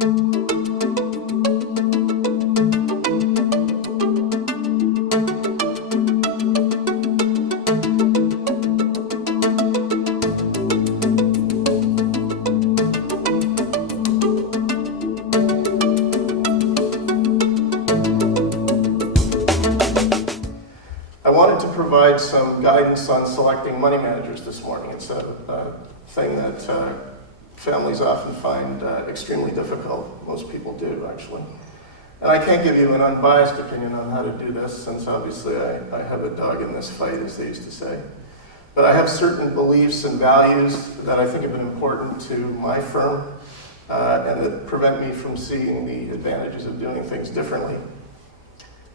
I wanted to provide some guidance on selecting money managers this morning. It's a thing that families often find extremely difficult. Most people do, actually. And I can't give you an unbiased opinion on how to do this, since obviously I have a dog in this fight, as they used to say. But I have certain beliefs and values that I think have been important to my firm and that prevent me from seeing the advantages of doing things differently.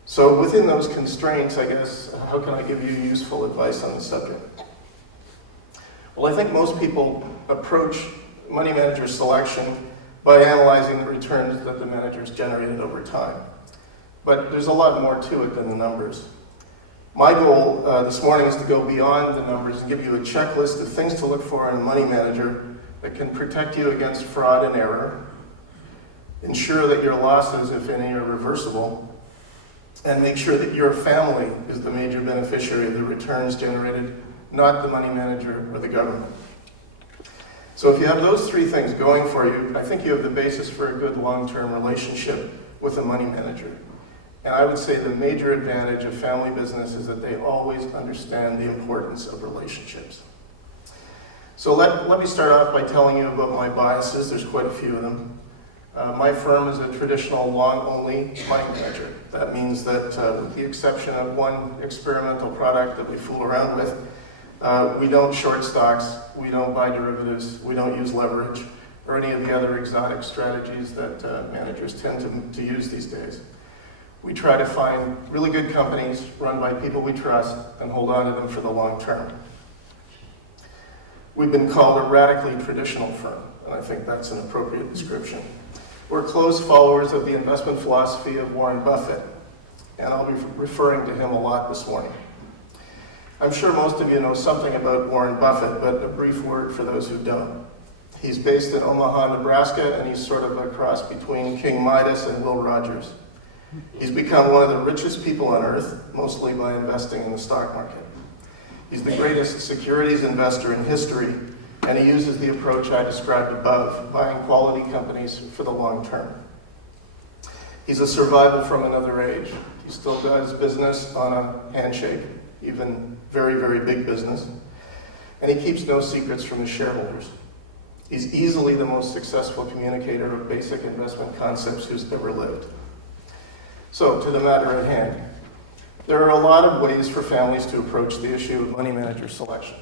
So within those constraints, I guess, how can I give you useful advice on the subject? Well, I think most people approach money manager selection by analyzing the returns that the managers generated over time. But there's a lot more to it than the numbers. My goal this morning is to go beyond the numbers and give you a checklist of things to look for in a money manager that can protect you against fraud and error, ensure that your losses, if any, are reversible, and make sure that your family is the major beneficiary of the returns generated, not the money manager or the government. So if you have those three things going for you, I think you have the basis for a good long-term relationship with a money manager. And I would say the major advantage of family business is that they always understand the importance of relationships. So let me start off by telling you about my biases. There's quite a few of them. My firm is a traditional long-only money manager. That means that with the exception of one experimental product that we fool around with, we don't short stocks, we don't buy derivatives, we don't use leverage, or any of the other exotic strategies that managers tend to use these days. We try to find really good companies run by people we trust and hold on to them for the long term. We've been called a radically traditional firm, and I think that's an appropriate description. We're close followers of the investment philosophy of Warren Buffett, and I'll be referring to him a lot this morning. I'm sure most of you know something about Warren Buffett, but a brief word for those who don't. He's based in Omaha, Nebraska, and he's sort of a cross between King Midas and Will Rogers. He's become one of the richest people on earth, mostly by investing in the stock market. He's the greatest securities investor in history, and he uses the approach I described above, buying quality companies for the long term. He's a survival from another age. He still does business on a handshake, even very, very big business, and he keeps no secrets from his shareholders. He's easily the most successful communicator of basic investment concepts who's ever lived. So, to the matter at hand. There are a lot of ways for families to approach the issue of money manager selection.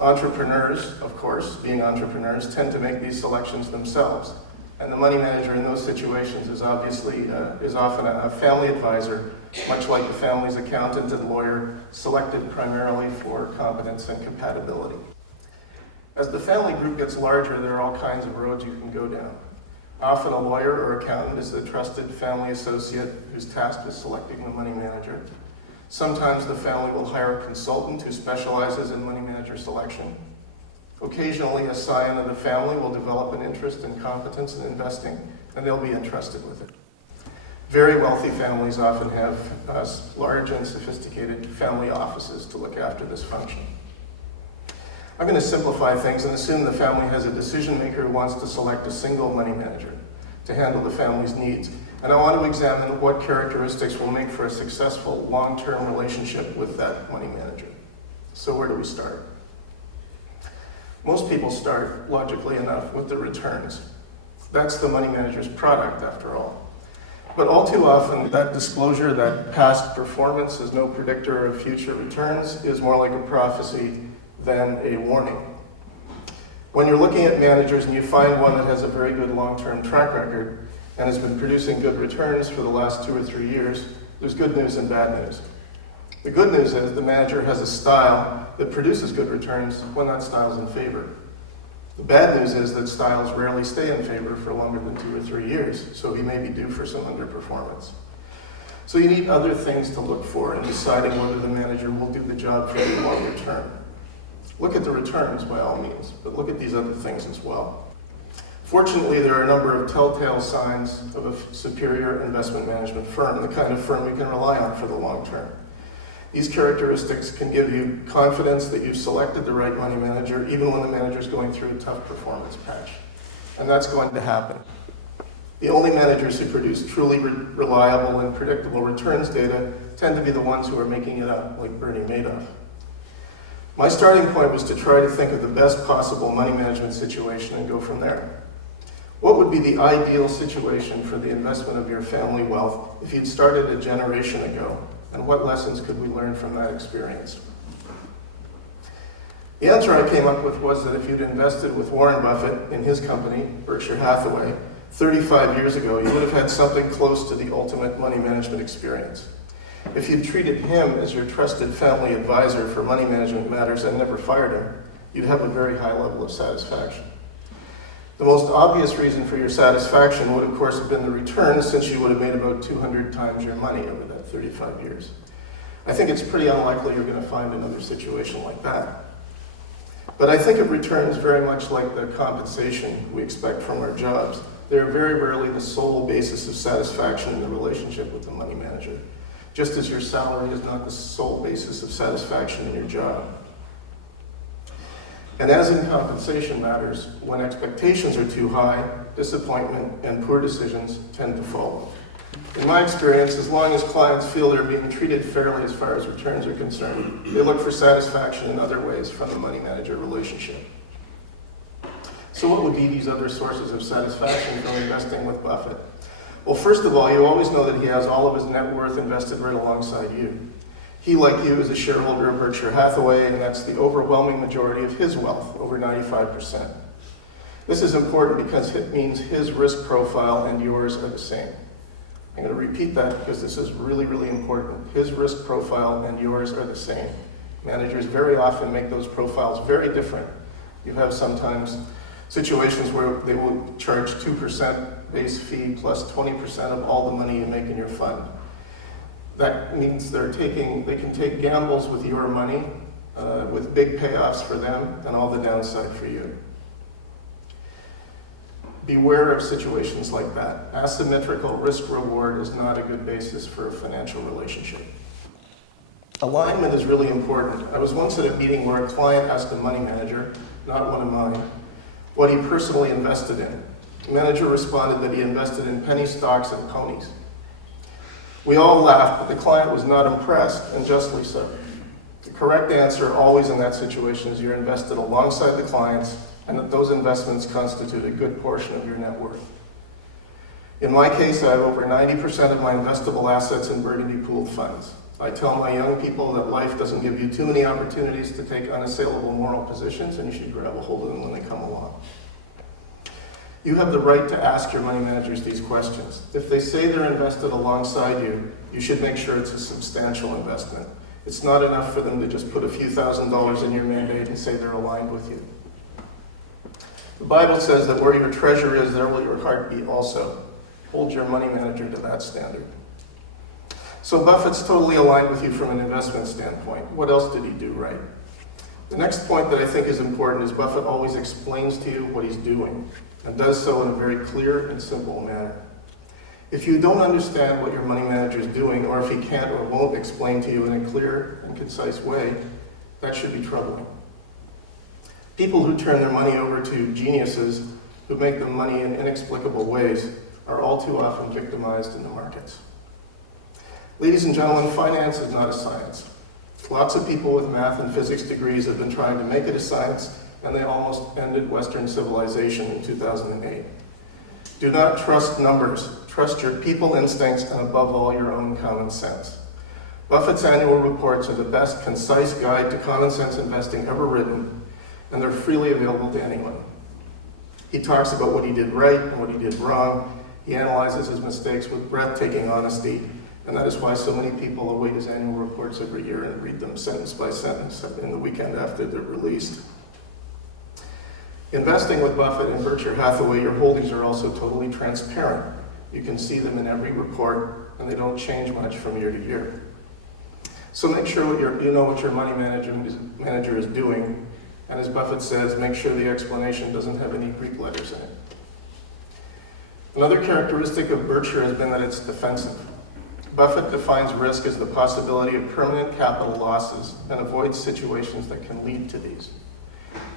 Entrepreneurs, of course, being entrepreneurs, tend to make these selections themselves. And the money manager in those situations is often a family advisor, much like the family's accountant and lawyer, selected primarily for competence and compatibility. As the family group gets larger, there are all kinds of roads you can go down. Often a lawyer or accountant is the trusted family associate who's tasked with selecting the money manager. Sometimes the family will hire a consultant who specializes in money manager selection. Occasionally, a scion of the family will develop an interest and competence in investing, and they'll be entrusted with it. Very wealthy families often have large and sophisticated family offices to look after this function. I'm going to simplify things and assume the family has a decision maker who wants to select a single money manager to handle the family's needs. And I want to examine what characteristics will make for a successful long-term relationship with that money manager. So where do we start? Most people start, logically enough, with the returns. That's the money manager's product, after all. But all too often, that disclosure that past performance is no predictor of future returns is more like a prophecy than a warning. When you're looking at managers and you find one that has a very good long-term track record and has been producing good returns for the last 2 or 3 years, there's good news and bad news. The good news is the manager has a style that produces good returns when that style is in favor. The bad news is that styles rarely stay in favor for longer than 2 or 3 years, so he may be due for some underperformance. So you need other things to look for in deciding whether the manager will do the job for you longer term. Look at the returns by all means, but look at these other things as well. Fortunately, there are a number of telltale signs of a superior investment management firm, the kind of firm you can rely on for the long term. These characteristics can give you confidence that you've selected the right money manager, even when the manager is going through a tough performance patch. And that's going to happen. The only managers who produce truly reliable and predictable returns data tend to be the ones who are making it up, like Bernie Madoff. My starting point was to try to think of the best possible money management situation and go from there. What would be the ideal situation for the investment of your family wealth if you'd started a generation ago, and what lessons could we learn from that experience? The answer I came up with was that if you'd invested with Warren Buffett in his company, Berkshire Hathaway, 35 years ago, you would have had something close to the ultimate money management experience. If you'd treated him as your trusted family advisor for money management matters and never fired him, you'd have a very high level of satisfaction. The most obvious reason for your satisfaction would, of course, have been the return, since you would have made about 200 times your money over that 35 years. I think it's pretty unlikely you're going to find another situation like that. But I think of returns very much like the compensation we expect from our jobs. They're very rarely the sole basis of satisfaction in the relationship with the money manager, just as your salary is not the sole basis of satisfaction in your job. And as in compensation matters, when expectations are too high, disappointment and poor decisions tend to follow. In my experience, as long as clients feel they're being treated fairly as far as returns are concerned, they look for satisfaction in other ways from the money manager relationship. So what would be these other sources of satisfaction from investing with Buffett? Well, first of all, you always know that he has all of his net worth invested right alongside you. He, like you, is a shareholder of Berkshire Hathaway, and that's the overwhelming majority of his wealth, over 95%. This is important because it means his risk profile and yours are the same. I'm going to repeat that because this is really, really important. His risk profile and yours are the same. Managers very often make those profiles very different. You have sometimes situations where they will charge 2% base fee plus 20% of all the money you make in your fund. That means they can take gambles with your money, with big payoffs for them and all the downside for you. Beware of situations like that. Asymmetrical risk-reward is not a good basis for a financial relationship. Alignment is really important. I was once at a meeting where a client asked a money manager, not one of mine, what he personally invested in. The manager responded that he invested in penny stocks and ponies. We all laughed, but the client was not impressed, and justly so. The correct answer always in that situation is you're invested alongside the clients, and that those investments constitute a good portion of your net worth. In my case, I have over 90% of my investable assets in Burgundy pooled funds. I tell my young people that life doesn't give you too many opportunities to take unassailable moral positions, and you should grab a hold of them when they come along. You have the right to ask your money managers these questions. If they say they're invested alongside you, you should make sure it's a substantial investment. It's not enough for them to just put a few $1,000s in your mandate and say they're aligned with you. The Bible says that where your treasure is, there will your heart be also. Hold your money manager to that standard. So Buffett's totally aligned with you from an investment standpoint. What else did he do right? The next point that I think is important is Buffett always explains to you what he's doing, and does so in a very clear and simple manner. If you don't understand what your money manager is doing, or if he can't or won't explain to you in a clear and concise way, that should be troubling. People who turn their money over to geniuses who make them money in inexplicable ways are all too often victimized in the markets. Ladies and gentlemen, finance is not a science. Lots of people with math and physics degrees have been trying to make it a science, and they almost ended Western civilization in 2008. Do not trust numbers. Trust your people instincts and above all your own common sense. Buffett's annual reports are the best concise guide to common sense investing ever written, and they're freely available to anyone. He talks about what he did right and what he did wrong. He analyzes his mistakes with breathtaking honesty, and that is why so many people await his annual reports every year and read them sentence by sentence in the weekend after they're released. Investing with Buffett and Berkshire Hathaway, your holdings are also totally transparent. You can see them in every report, and they don't change much from year to year. So make sure you know what your money manager is doing, and as Buffett says, make sure the explanation doesn't have any Greek letters in it. Another characteristic of Berkshire has been that it's defensive. Buffett defines risk as the possibility of permanent capital losses and avoids situations that can lead to these.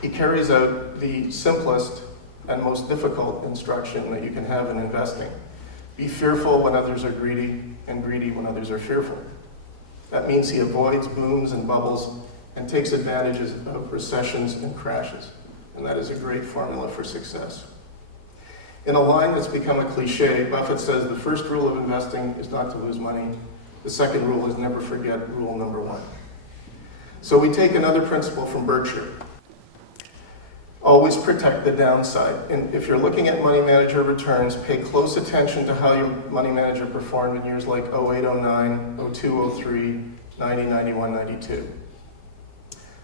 He carries out the simplest and most difficult instruction that you can have in investing. Be fearful when others are greedy, and greedy when others are fearful. That means he avoids booms and bubbles and takes advantage of recessions and crashes. And that is a great formula for success. In a line that's become a cliche, Buffett says the first rule of investing is not to lose money. The second rule is never forget rule number 1. So we take another principle from Berkshire. Always protect the downside. And if you're looking at money manager returns, pay close attention to how your money manager performed in years like 08, 09, 02, 03, 90, 91, 92.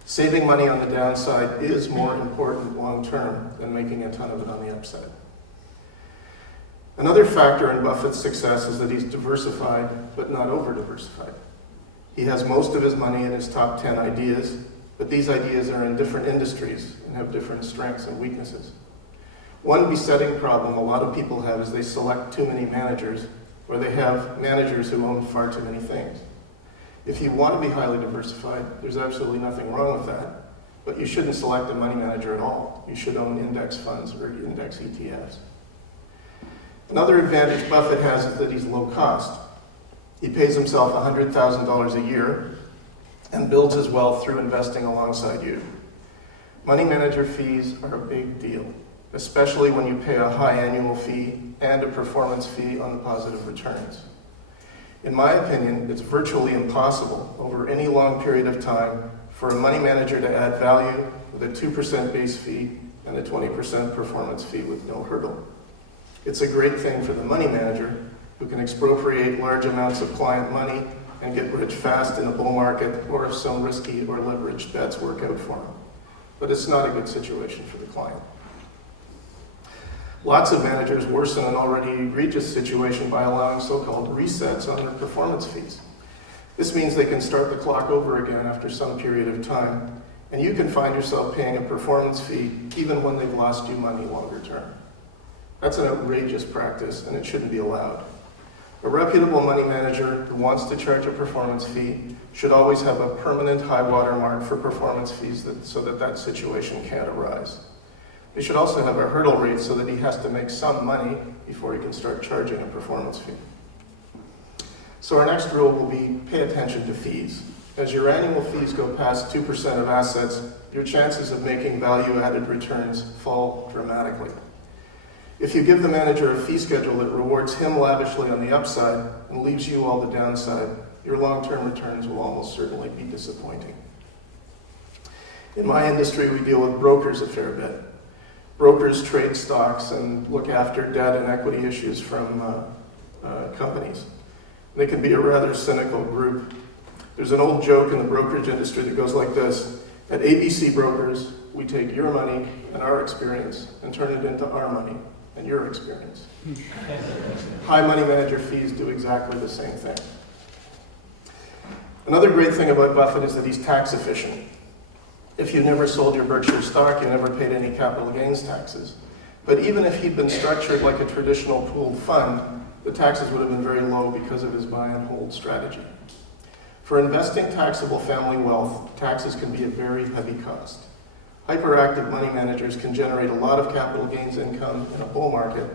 Saving money on the downside is more important long term than making a ton of it on the upside. Another factor in Buffett's success is that he's diversified, but not over-diversified. He has most of his money in his top 10 ideas, but these ideas are in different industries and have different strengths and weaknesses. One besetting problem a lot of people have is they select too many managers, or they have managers who own far too many things. If you want to be highly diversified, there's absolutely nothing wrong with that, but you shouldn't select a money manager at all. You should own index funds or index ETFs. Another advantage Buffett has is that he's low cost. He pays himself $100,000 a year and builds his wealth through investing alongside you. Money manager fees are a big deal, especially when you pay a high annual fee and a performance fee on the positive returns. In my opinion, it's virtually impossible over any long period of time for a money manager to add value with a 2% base fee and a 20% performance fee with no hurdle. It's a great thing for the money manager who can expropriate large amounts of client money and get rich fast in a bull market, or if some risky or leveraged bets work out for him. But it's not a good situation for the client. Lots of managers worsen an already egregious situation by allowing so-called resets on their performance fees. This means they can start the clock over again after some period of time, and you can find yourself paying a performance fee even when they've lost you money longer term. That's an outrageous practice, and it shouldn't be allowed. A reputable money manager who wants to charge a performance fee should always have a permanent high water mark for performance fees so that situation can't arise. They should also have a hurdle rate so that he has to make some money before he can start charging a performance fee. So our next rule will be pay attention to fees. As your annual fees go past 2% of assets, your chances of making value-added returns fall dramatically. If you give the manager a fee schedule that rewards him lavishly on the upside and leaves you all the downside, your long-term returns will almost certainly be disappointing. In my industry, we deal with brokers a fair bit. Brokers trade stocks and look after debt and equity issues from companies. They can be a rather cynical group. There's an old joke in the brokerage industry that goes like this: at ABC Brokers, we take your money and our experience and turn it into our money and your experience. High money manager fees do exactly the same thing. Another great thing about Buffett is that he's tax efficient. If you never sold your Berkshire stock, you never paid any capital gains taxes. But even if he'd been structured like a traditional pooled fund, the taxes would have been very low because of his buy and hold strategy. For investing taxable family wealth, taxes can be a very heavy cost. Hyperactive money managers can generate a lot of capital gains income in a bull market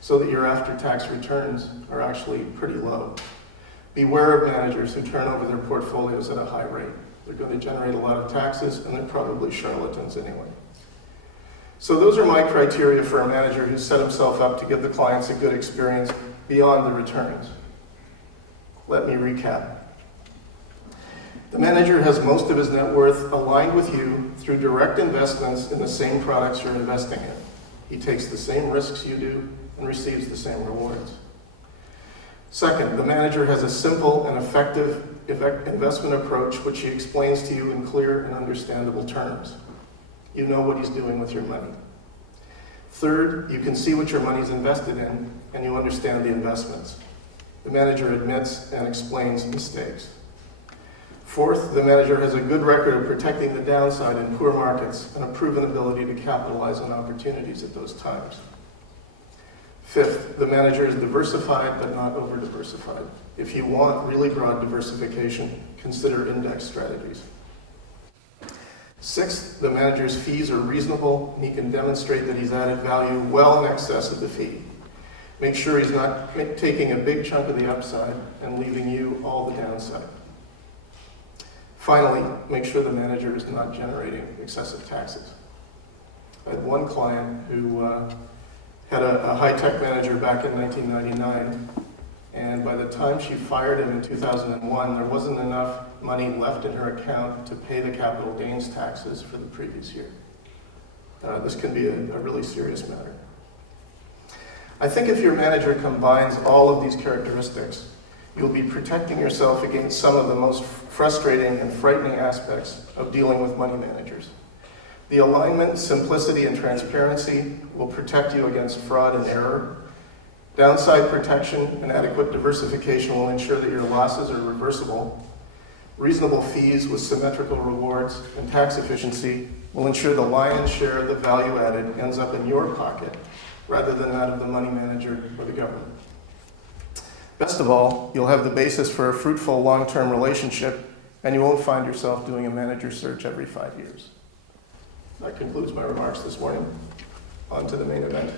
so that your after-tax returns are actually pretty low. Beware of managers who turn over their portfolios at a high rate. They're going to generate a lot of taxes, and they're probably charlatans anyway. So those are my criteria for a manager who's set himself up to give the clients a good experience beyond the returns. Let me recap. The manager has most of his net worth aligned with you through direct investments in the same products you're investing in. He takes the same risks you do and receives the same rewards. Second, the manager has a simple and effective investment approach which he explains to you in clear and understandable terms. You know what he's doing with your money. Third, you can see what your money's invested in and you understand the investments. The manager admits and explains mistakes. Fourth, the manager has a good record of protecting the downside in poor markets and a proven ability to capitalize on opportunities at those times. Fifth, the manager is diversified but not over-diversified. If you want really broad diversification, consider index strategies. Sixth, the manager's fees are reasonable and he can demonstrate that he's added value well in excess of the fee. Make sure he's not taking a big chunk of the upside and leaving you all the downside. Finally, make sure the manager is not generating excessive taxes. I had one client who had a high-tech manager back in 1999, and by the time she fired him in 2001, there wasn't enough money left in her account to pay the capital gains taxes for the previous year. This can be a really serious matter. I think if your manager combines all of these characteristics, you'll be protecting yourself against some of the most frustrating and frightening aspects of dealing with money managers. The alignment, simplicity, and transparency will protect you against fraud and error. Downside protection and adequate diversification will ensure that your losses are reversible. Reasonable fees with symmetrical rewards and tax efficiency will ensure the lion's share of the value added ends up in your pocket rather than that of the money manager or the government. Best of all, you'll have the basis for a fruitful long-term relationship, and you won't find yourself doing a manager search every 5 years. That concludes my remarks this morning. On to the main event.